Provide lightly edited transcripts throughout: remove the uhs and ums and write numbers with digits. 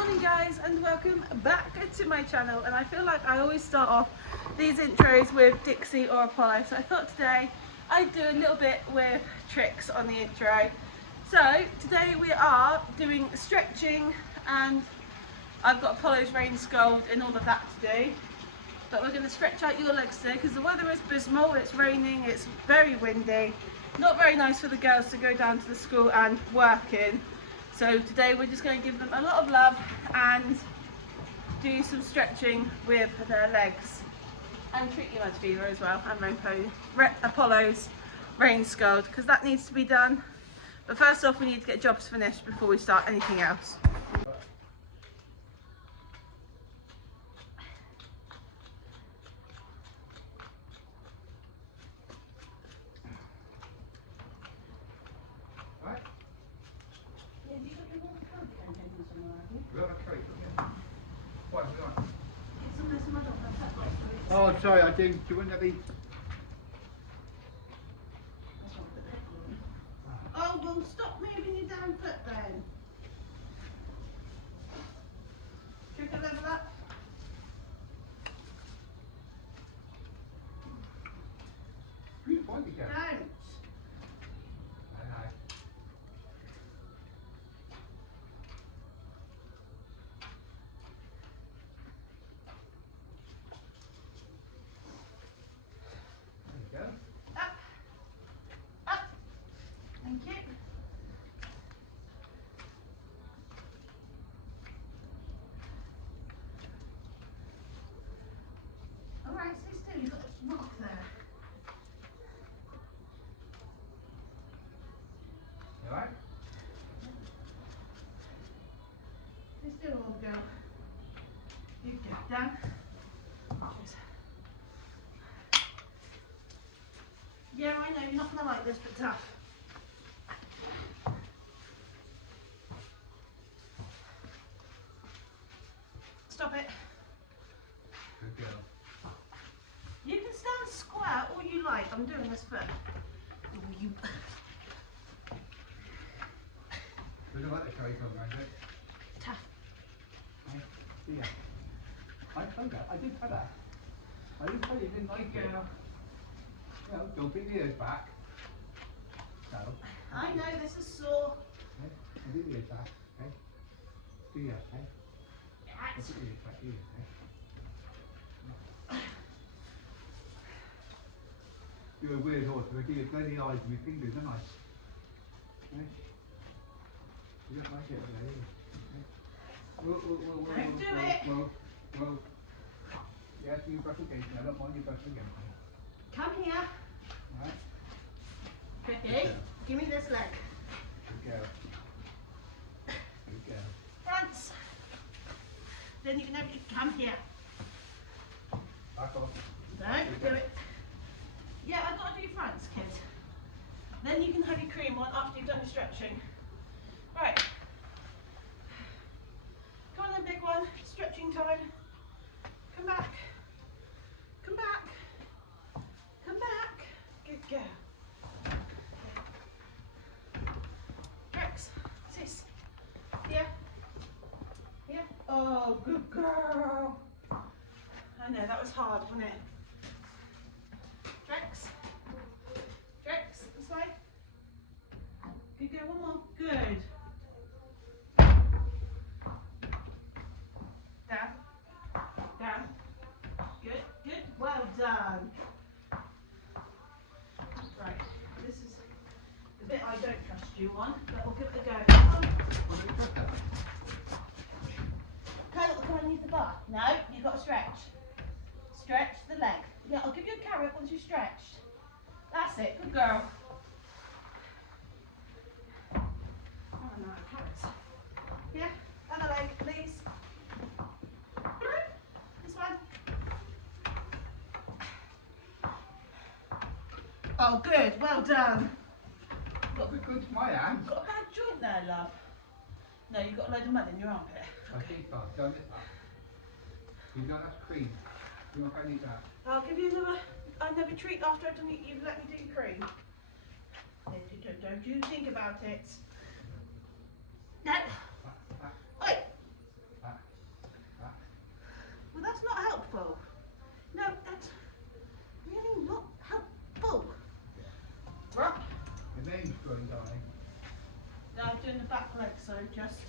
morning guys, and welcome back to my channel. And I feel like I always start off these intros with Dixie or Apollo, so I thought today I'd do a little bit with tricks on the intro. So today we are doing stretching, and I've got Apollo's rain scold and all of that to do, but we're going to stretch out your legs today because the weather is abysmal. It's raining, it's very windy, not very nice for the girls to go down to the school and work in. So today we're just going to give them a lot of love and do some stretching with their legs, and treat your Mudfever as well, and Apollo's rain scold, because that needs to be done. But first off, we need to get jobs finished before we start anything else. Oh, sorry, I didn't. You wouldn't have been. Oh, well, stop moving your damn foot then. Tricka, level up. You point me down. Don't. Thank you. Alright, stay still, you've got a rock there. You alright? Stay still, old girl. You go down. Cheers. Yeah, I know, you're not going to like this, but tough. Stop it. Good girl. You can stand square all you like. I'm doing this foot. Oh, you. We don't like the curry comb around it. Tough. Yeah. I told that. I did tell that. I didn't tell you didn't like it. No, don't bring the ears back. No. I know this is sore. Okay. Don't bring the ears back. Okay. Do you? Okay. Yes. Don't bring the ears back. Do you? Okay. You're a weird horse, but I give you bloody eyes and your fingers, don't I? Okay? You don't like it, do you? Okay. Whoa, whoa, whoa, whoa, Don't do whoa, it. whoa, whoa. Yes, you brush against me. I don't mind you brushing against me. Come here. Alright? Tricky. Give me this leg. Good girl. Good girl. Front. Then you can have you come here. Back off. Don't do it. Yeah, I've got to do fronts, kids. Then you can have your cream on after you've done your stretching. Right. Come on then, big one. Stretching time. Come back. Come back. Come back. Good girl. Rex, sis. Here. Here. Oh, good girl. I know, that was hard, wasn't it? Tricks. Tricks, this way. Good girl, one more. Good. Down. Down. Good, good. Well done. Right, this is the bit I don't trust you on, but we'll give it a go. What did you put that? Carrot will come underneath the bar. No, you've got to stretch. Stretch the leg. Yeah, I'll give you a carrot once you've stretched. That's it, good girl. Oh no, carrots. Yeah, other leg, please. This one. Oh, good, well done. Got a good to my hand. Got a bad joint there, love. No, you've got a load of mud in your armpit. I think so. Don't miss that. You know that's cream. You know if I need that. I'll give you another treat after I've done it. You've let me do your cream. Don't you think about it. No. Oi. like so, just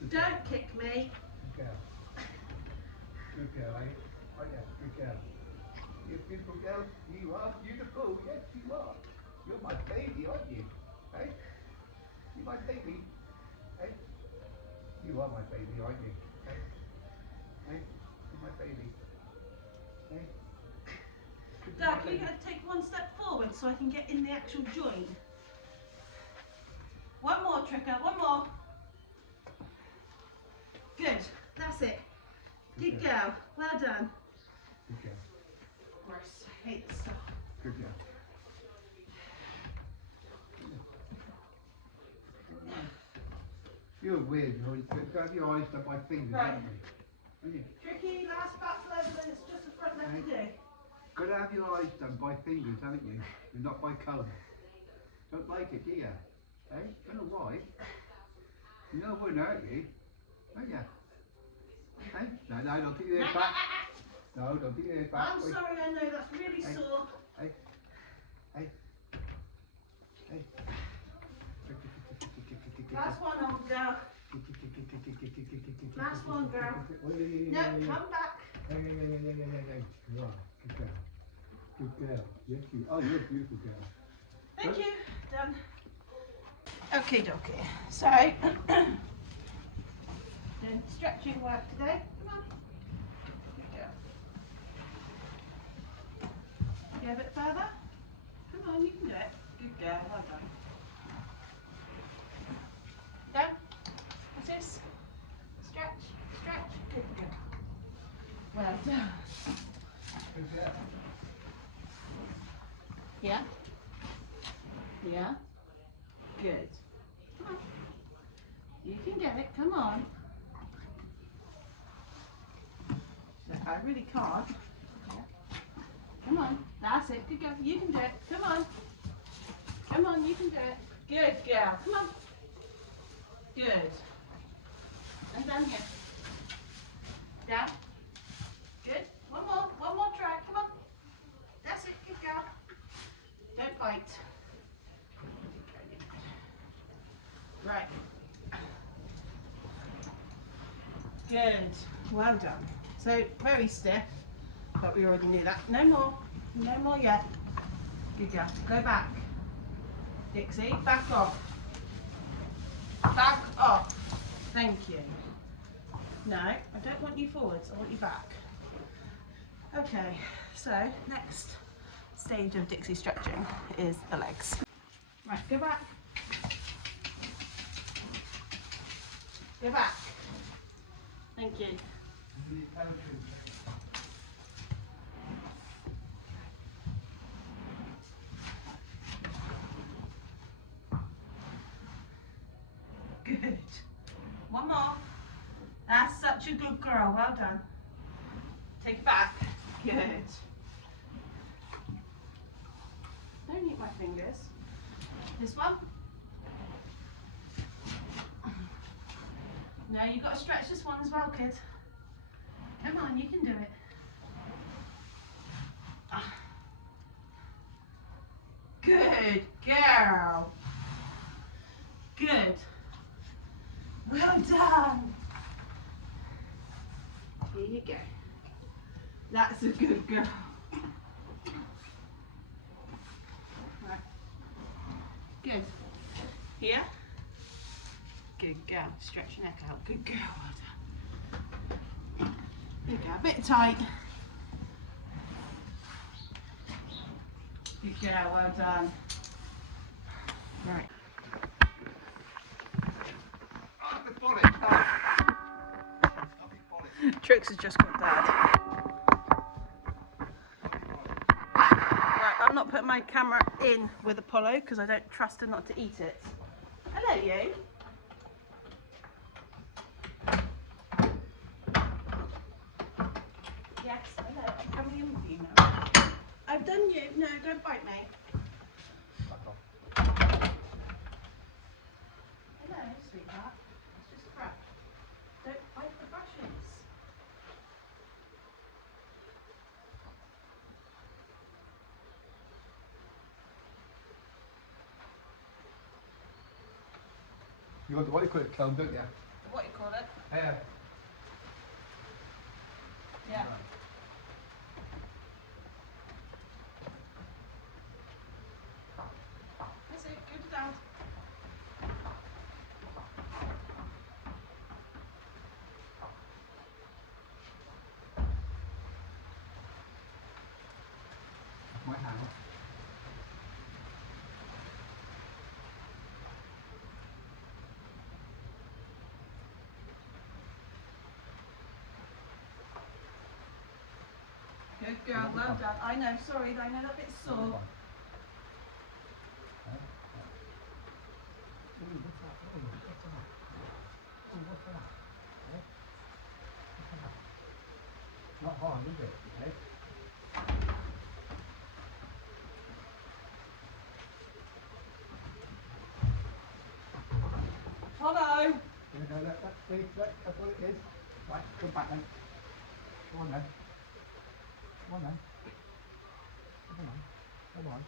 Good girl. don't kick me. Good girl. Good girl, eh? Oh yeah, good girl. You're a beautiful girl. You are beautiful. Yes, you are. You're my baby, aren't you? Hey? You're my baby. Hey? You are my baby, aren't you? Hey? Hey? You're my baby. Hey? Dad, can you take one step forward so I can get in the actual joint? One more, Tricka, one more. Good, that's it. Good girl, well done. Good girl. Gross, I hate this stuff. Good girl. You're weird, you got to have your eyes done by fingers, Right. haven't you? Tricky, last battle over, then it's just the front left to do. Got to have your eyes done by fingers, haven't you? And not by colour. Don't like it, do you? Hey? Don't know why. You know I wouldn't hurt you. Don't you? Hey? No, don't put your head back. No, don't put your head back. I'm sorry, I know that's really Hey. sore. Hey. Hey. Hey. Last one, old girl. Last one, girl. No, come back. Hey. You are. Good girl. Good girl. Yes, you are. Oh, you're a beautiful girl. Thank you. Done. Okay, dokie. So, doing stretching work today. Come on. Good girl. Go a bit further. Come on, you can do it. Good girl. Well done. Done. What's this? Stretch. Good girl. Well done. Good girl. Yeah? Yeah? Good. Come on. You can get it. Come on. I really can't. Come on. That's it. Good girl. You can do it. Come on. Come on, you can do it. Good girl. Come on. Good. And down here. Down. Good. One more try. Come on. That's it. Good girl. Don't bite. Right. Good. Well done. So very stiff, but we already knew that. No more. No more yet. Good girl. Go back. Dixie, back off. Back off. Thank you. No, I don't want you forwards. I want you back. Okay, so next stage of Dixie stretching is the legs. Right, go back. Go back. Thank you. Good. One more. That's such a good girl. Well done. Take it back. Good. Don't eat my fingers. This one. No, you've got to stretch this one as well, kid. Come on, you can do it. Good girl. Good. Well done. Here you go. That's a good girl. Right. Good. Here. Good girl. Stretch your neck out. Good girl. Well done. Good girl. A bit tight. Good girl. Well done. Right. Tricks has just got Dad. Right, I'm not putting my camera in with Apollo because I don't trust her not to eat it. Hello, you. Yes, hello. I'm coming in with you now. I've done you. No, don't bite me. Hello, sweetheart. It's just crap. Don't bite the brushes. You want the what you call it comb, don't you? What you call it? Yeah. Yeah. That's it. Go to Dad. My hand. Good girl. Well done. I know. Sorry, I know that bit's sore. Not hard, is it? Okay. Hello. That's what it is. Right, come back then. Come on then. Come on then. Come on. Come on.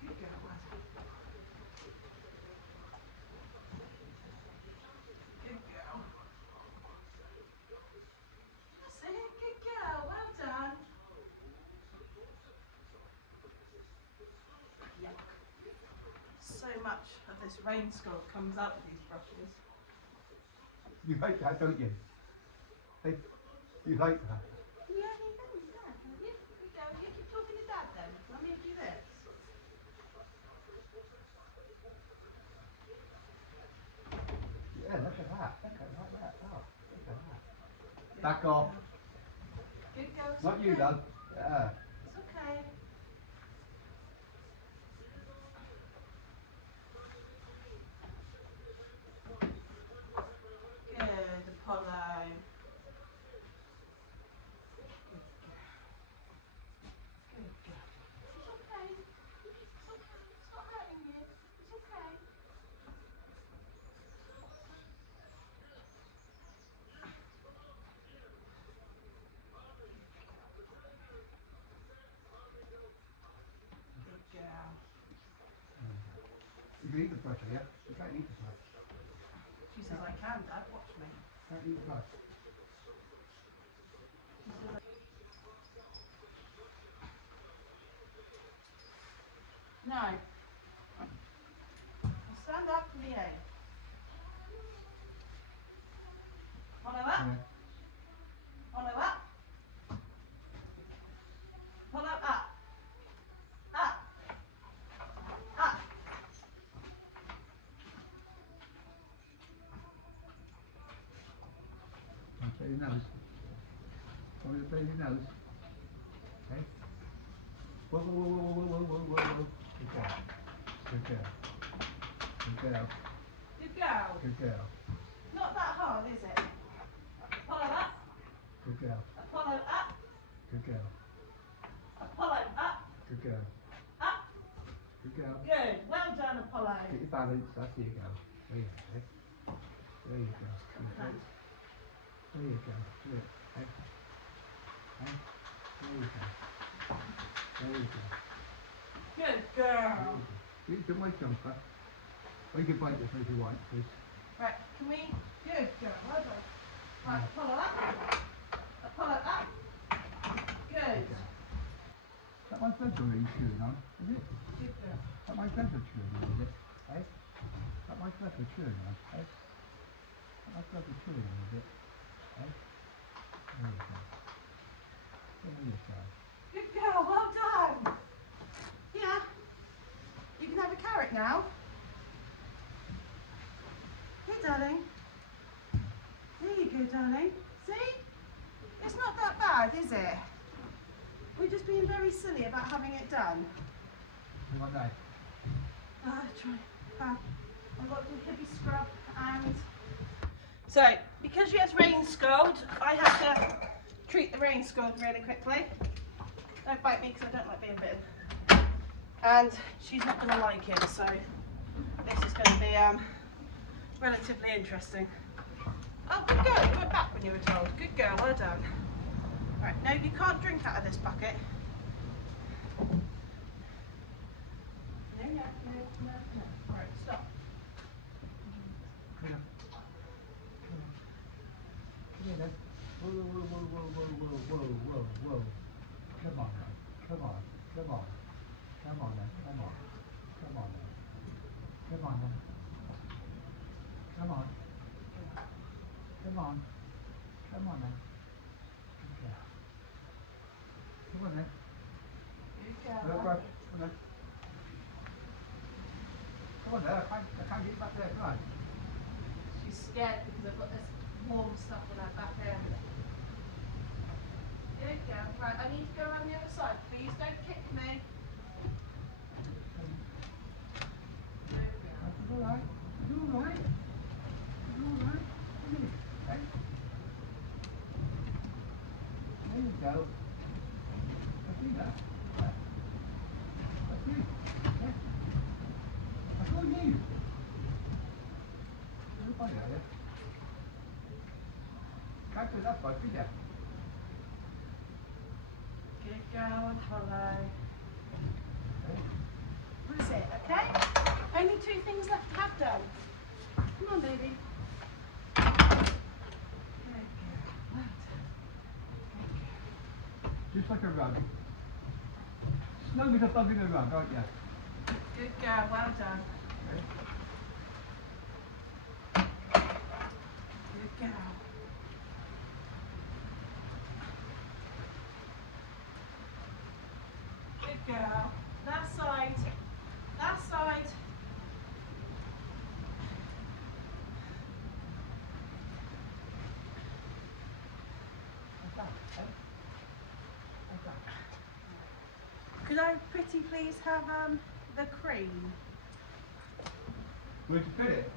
Good girl. Well done. Good girl. That's it. Good girl. Well done. Yuck. So much of this rain scald comes out of these brushes. You like that, don't you? Hey, you like that? Yeah, you can. Dad, don't you? You go. You keep talking to Dad then. Let me do this. Yeah, look at that. Look at that. Oh, look at that. Good Back girl. off. Good girl. It's Not okay. you, love. Yeah. It's okay. Good, Apollo. Good girl. It's okay. It's okay. It's not hurting you. It's okay. Good girl. You can eat the brush, yeah? You can't eat the brush. She says, I can, Dad. Watch me. Can't eat the brush. She says, no. Now stand up for the A. Follow up. Yeah. Follow up. Follow up. Up. Up. I'll play your nose. Want me to play your nose? Okay. Whoa, whoa, whoa, whoa, whoa, whoa, whoa, whoa, whoa. Good girl. Good girl. Good girl. Good girl. Good girl. Not that hard, is it? Follow up. Good girl. Apollo up. Good girl. Apollo up. Good girl. Up. Good girl. Good. Well done, Apollo. Get your balance. That's there you go. There you go. Okay. There you go. Come on. There you go. Do it. Okay. Okay. There you go. There you go. Good girl. You do my jumper. Or you can bite this if you want, please. Right, can we? Good girl. Well done. Right, Apollo up. Apollo up. Good. Is that my pencil that you're chewing on? Is it? Good girl. Is that my pencil chewing on, is it? Hey? Is that my pencil chewing on? Hey? Is that my pencil chewing on, is it? Hey? There you go. There you go. Good girl. Well done. Yeah. You can have a carrot now. Hey, darling. There you go, darling. See? It's not that bad, is it? We're just being very silly about having it done. You want that? Try. I've got to do hippie scrub and... So, because she has rain scald, I have to treat the rain scald really quickly. Don't bite me because I don't like being bitten. And she's not going to like it, so this is going to be relatively interesting. Oh, good girl. You went back when you were told. Good girl. Well done. Right, no, you can't drink out of this bucket. No, no. Right, stop. Come on. Come on then. Whoa, whoa, whoa, whoa, whoa, whoa, whoa, whoa, whoa. Come on now. Come on. Come on. Come on then. Come on. Come on then. Come on then. Come on. Come on. Come on then. Okay. Come on then. Good girl. Look, right. Come on then. Come on there. I can't get back there. Come on. She's scared because I've got this warm stuff on her back area. Good girl. Right, I need to go around the other side. Please don't kick me. It's all right. It's all right. It's all right. Come here. Hey. There you go. I see that. Yeah. That's you. Yeah. That's all you. You'll find out, yeah? Can't do that, bud, did you? Good girl, Apollo. Hey. What is it, okay? Only 2 things left to have done. Come on, baby. Good girl. Well done. Just like a rug. Snug as a bug in a rug, aren't you? Good girl, well done. Okay. Good girl. Good girl. That side. That side. What's that? Hey? What's that? Could I pretty please have the cream Where'd you put it?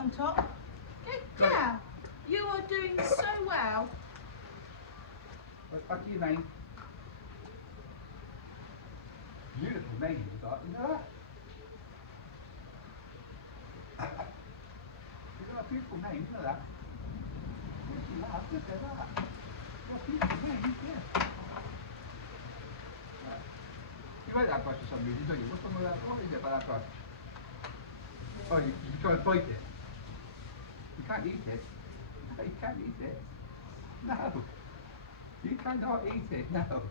on top? Good girl. You are doing so well. Right, back to your mane. Beautiful mane you've got, you know that? You've got a beautiful mane, you know that? Yes, you have, look at that. You've got a beautiful mane, yeah. You like that brush for some reason, don't you? What's wrong with that? What is it about that brush? Oh, you try and bite it? You can't eat it. No, you can't eat it. No. You cannot eat it, no.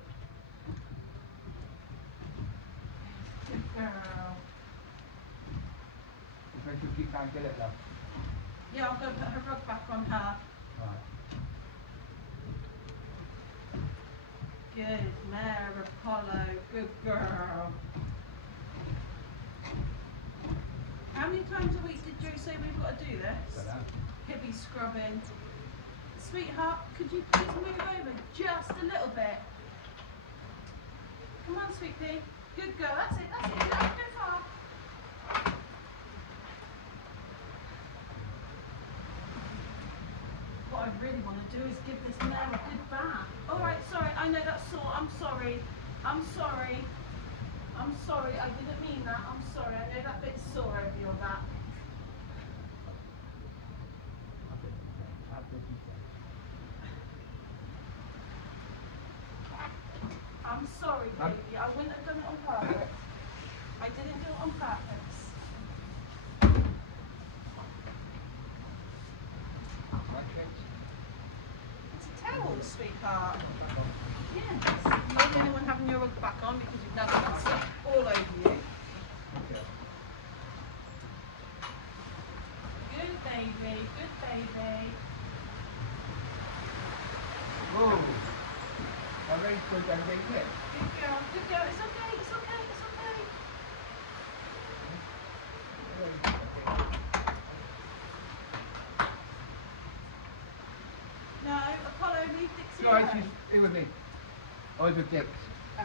Good girl. Just make sure she can't get it though. Yeah, I'll go put her rug back on her. Right. Good, Mare Apollo. Good girl. How many times a week did Drew say we've got to do this? Dunno. Hippie scrubbing. Sweetheart, could you please move over just a little bit? Come on, sweet pea. Good girl. That's it. That's it. You don't have to go far. What I really want to do is give this mare a good bath. All right, sorry. I know that's sore. I'm sorry. I'm sorry. I'm sorry. I didn't mean that. I'm sorry. I know that bit's sore over your back. I'm sorry, Huh? baby. I wouldn't have done it on purpose. I didn't do it on purpose. It's a towel, sweetheart. Yes. You're the only one having your rug back on because you've never got sweat all over you. Good baby. Good baby. Whoa. I'm ready for that big hit. Good girl. Good girl. It's okay. It's okay. It's okay. No, Apollo, leave Dixie Guys, alone. she's here with me. Eyes with dips. Oh.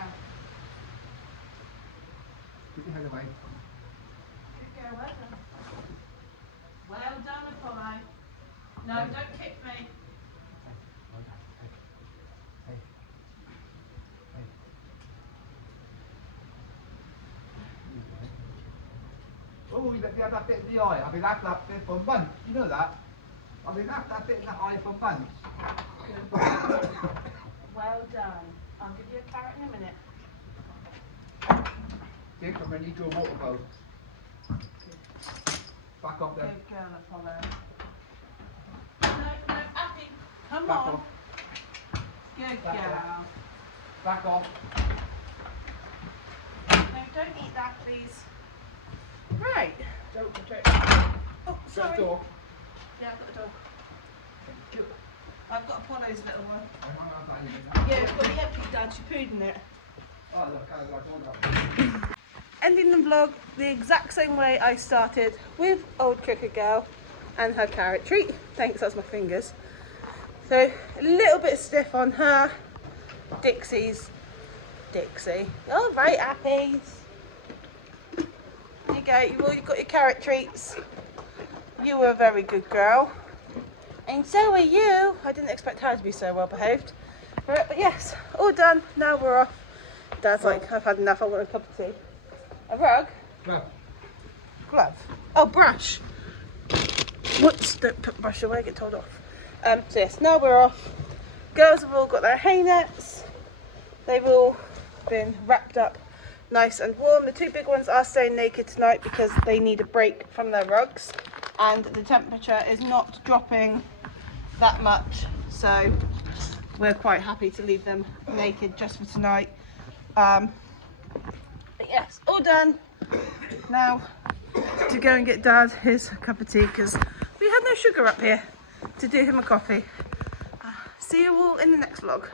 Get your head away. Good girl, well done. Well done, Apollo. No, don't kick me. Hey. Hey. Oh, you had that bit in the eye. I've been at that bit for months. You know that? I've been at that bit in the eye for months. Good. Well done. I'll give you a carrot in a minute. Take them into a motorboat. Back up then. Good girl, Apollo. No, Appy, come Back on. up. Good Back girl. Back off. No, don't eat that, please. Right. Don't. Oh, sorry. Door. Yeah, I've got the dog. I've got Apollo's little one. Hang on, Yeah, it's got the empty, Dad. She pooed in it. oh, look, Ending the vlog the exact same way I started, with old Tricka girl and her carrot treat. Thanks, that's my fingers. So a little bit stiff on her. Dixie. All right, Appies. There you go. You've already got your carrot treats. You were a very good girl. And so are you. I didn't expect her to be so well behaved. Right, but yes, all done. Now we're off. Dad's like, I've had enough. I want a cup of tea. A rug? Glove. Oh, brush. Whoops, don't put brush away, get told off. So yes, now we're off. Girls have all got their hay nets. They've all been wrapped up nice and warm. The two big ones are staying naked tonight because they need a break from their rugs. And the temperature is not dropping that much. So we're quite happy to leave them naked just for tonight. But yes, all done. Now to go and get Dad his cup of tea because we had no sugar up here to do him a coffee. See you all in the next vlog.